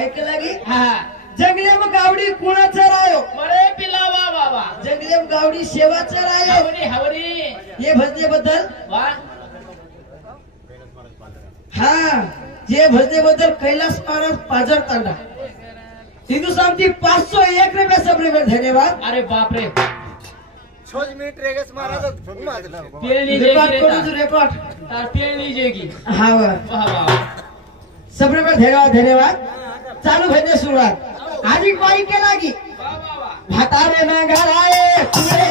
ऐकलं लागी हा जंगलेम गावडी कुणाचं रायो अरे पिला वा वा वा जंगलेम गावडी सेवाचं रायो हवरी हवरी हे भजनेबद्दल वा हा जे भजनेबद्दल कैलास महाराज पाजर तांडा हिंदुस्तानची 501 रुपये सबरेबर धन्यवाद अरे बाप रे छोज मिनिट रेगस महाराज पेळणी रेकॉर्ड जेगी करून रेकॉर्ड तार पेळणी जेगी हा वा वा वा सबरेबर धन्यवाद चालू भजने सुरुवात आधी बाई के लागी वा वा वा भातारे नांगराये पुढे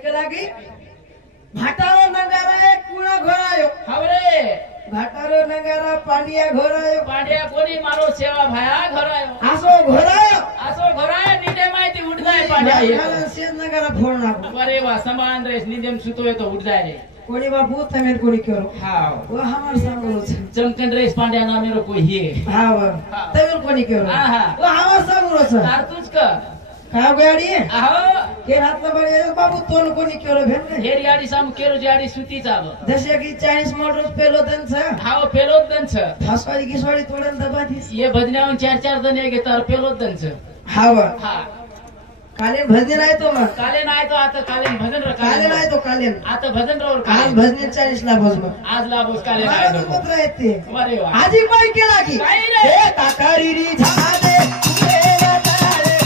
घोडाये भाटारो नगारा कुणा घोरायो हवरे भाटारो नगारा पांडिया घोरायो पांड्या कोणी मारो सेवा भाया घरायो आसो घोरायो असो घराय निदे माहिती उठ जाय पांड्या कालन शेत नगारा फोन नाखो अरे वा समान रेस निदेम सुतोय तो उठ जाय रे कोणी बापू तमेर कोणी करो हाव वो हमार सांगलो छे चमकन रेस पांड्या ना मेरो कोई हे हां वा तमेर कोणी करो आहा वो हमार सांगलो छे तार तुझ का का गाडी आहो के हात बरे बाबू तोन कोणी करो भेट हेर याडी साम केरो जाडी सुती चालो जसे की 40 मॉडल पेलो दन छ हाव पेलो दन छ फासवाडी गिसवाडी तोडन दबातीस ये भजन्याहून 4-4 जण हे घेतार पेलो दन छ हां वा हा काले भजन आहे तो मग काले नाही तो आता काले भजन र काले नाही तो काले आता भजन रवर आज भजने 40 ला भजलो आज लाभोस काले मला नाही तो पत्र येते अरे वा आजी बाई केला की काय रे? हे काकारी री झाले तुरे बताले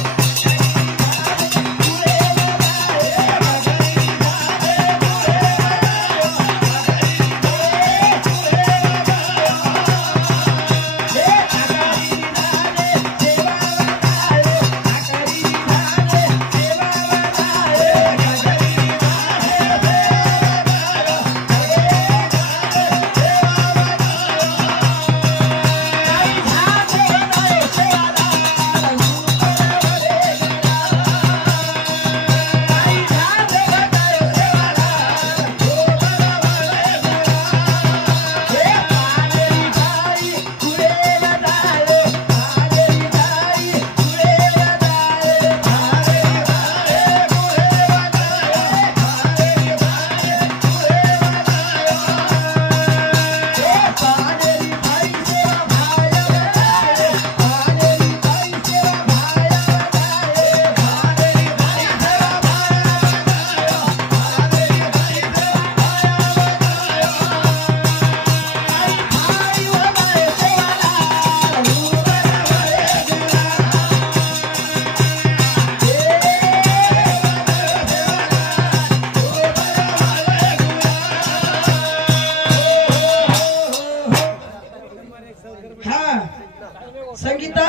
संगीता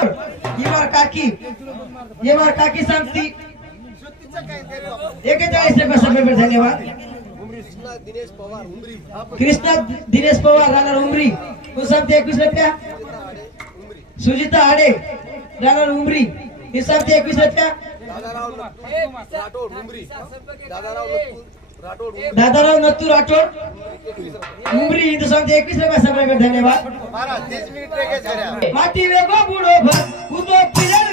ये मार काकी सांगती 41 रुपये सबरेबर धन्यवाद कृष्णा दिनेश पवार राणा उमरी तू सांगते 21 रुपया सुजिता आडे राणा उमरी हे सांगते 21 रुपया दादाराव नत्तू राठोड उमरी हिंदू सांगते 21 रुपये सबरेबर धन्यवाद महाराज 30 मिनिट रेगस झाल्या माटी वेगो बुडो भर कुतो पिले